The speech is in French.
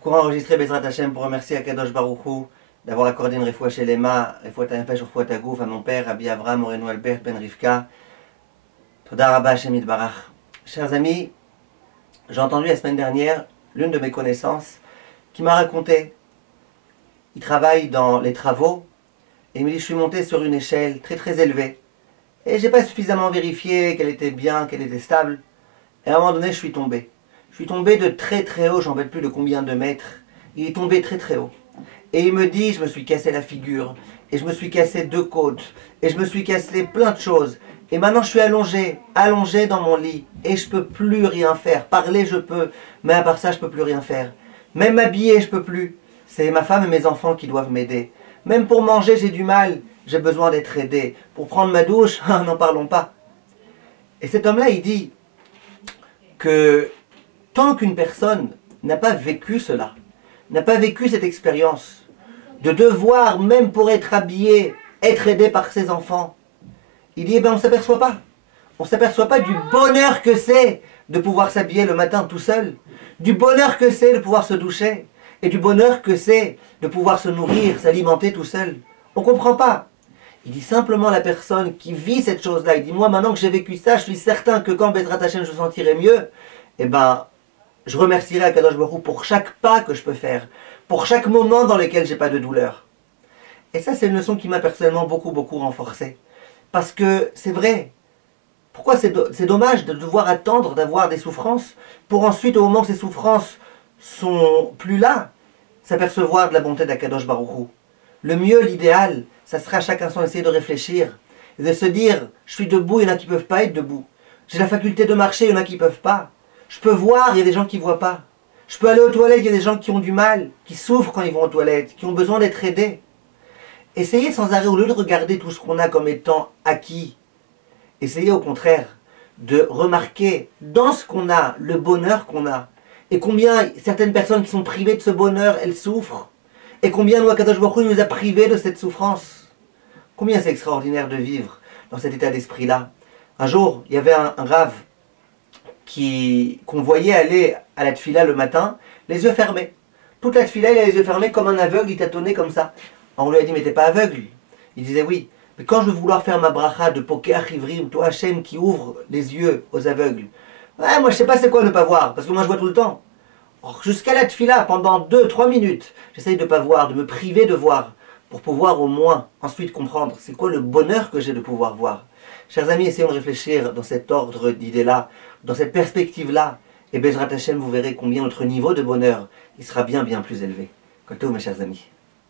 Cours enregistré Bezrat Hashem pour remercier Akadosh Baruch Hu d'avoir accordé une refoua chez Lema, refoua Tanefesh, refoua Tagouf à mon père, Rabbi Avram Moreno Albert Ben Rivka. Toda Rabba Hashem Yitbarach. Chers amis, j'ai entendu la semaine dernière l'une de mes connaissances qui m'a raconté. Il travaille dans les travaux et il me dit: je suis monté sur une échelle très très élevée et j'ai pas suffisamment vérifié qu'elle était bien, qu'elle était stable. Et à un moment donné, je suis tombé. Je suis tombé de très très haut, j'en sais plus de combien de mètres. Il est tombé très très haut. Et il me dit: je me suis cassé la figure, et je me suis cassé 2 côtes, et je me suis cassé plein de choses. Et maintenant je suis allongé dans mon lit, et je peux plus rien faire. Parler je peux, mais à part ça je peux plus rien faire. Même m'habiller je peux plus. C'est ma femme et mes enfants qui doivent m'aider. Même pour manger j'ai du mal, j'ai besoin d'être aidé. Pour prendre ma douche, n'en parlons pas. Et cet homme-là il dit que tant qu'une personne n'a pas vécu cela, n'a pas vécu cette expérience, de devoir, même pour être habillé, être aidé par ses enfants, il dit, on ne s'aperçoit pas. On ne s'aperçoit pas du bonheur que c'est de pouvoir s'habiller le matin tout seul, du bonheur que c'est de pouvoir se doucher, et du bonheur que c'est de pouvoir se nourrir, s'alimenter tout seul. On ne comprend pas. Il dit simplement la personne qui vit cette chose-là, il dit, moi maintenant que j'ai vécu ça, je suis certain que quand Bezrat Hashem je sentirai mieux, je remercierai Akadosh Baruch Hu pour chaque pas que je peux faire, pour chaque moment dans lequel j'ai pas de douleur. Et ça, c'est une leçon qui m'a personnellement beaucoup renforcé. Parce que c'est vrai. Pourquoi c'est dommage de devoir attendre d'avoir des souffrances pour ensuite, au moment que ces souffrances sont plus là, s'apercevoir de la bonté d'Akadosh Baruch Hu. Le mieux, l'idéal, ça serait à chaque instant d'essayer de réfléchir et de se dire, je suis debout, il y en a qui ne peuvent pas être debout. J'ai la faculté de marcher, il y en a qui ne peuvent pas. Je peux voir, il y a des gens qui ne voient pas. Je peux aller aux toilettes, il y a des gens qui ont du mal, qui souffrent quand ils vont aux toilettes, qui ont besoin d'être aidés. Essayez sans arrêt, au lieu de regarder tout ce qu'on a comme étant acquis, essayez au contraire de remarquer dans ce qu'on a, le bonheur qu'on a, et combien certaines personnes qui sont privées de ce bonheur, elles souffrent, et combien nous, Akadosh Baruch Hu, nous a privés de cette souffrance. Combien c'est extraordinaire de vivre dans cet état d'esprit-là. Un jour, il y avait un rave qu'on voyait aller à la tfila le matin, les yeux fermés. Toute la tfila, il a les yeux fermés comme un aveugle, il tâtonnait comme ça. On lui a dit, mais t'es pas aveugle? Il disait, oui, mais quand je veux vouloir faire ma bracha de Pokeach Ivrim, toi Hachem qui ouvre les yeux aux aveugles, ouais, moi je sais pas c'est quoi ne pas voir, parce que moi je vois tout le temps. Jusqu'à la tfila, pendant 2-3 minutes, j'essaye de pas voir, de me priver de voir, pour pouvoir au moins ensuite comprendre c'est quoi le bonheur que j'ai de pouvoir voir. Chers amis, essayons de réfléchir dans cet ordre d'idées-là, dans cette perspective-là, et Bezrat Hashem, vous verrez combien notre niveau de bonheur il sera bien plus élevé. Koto, mes chers amis.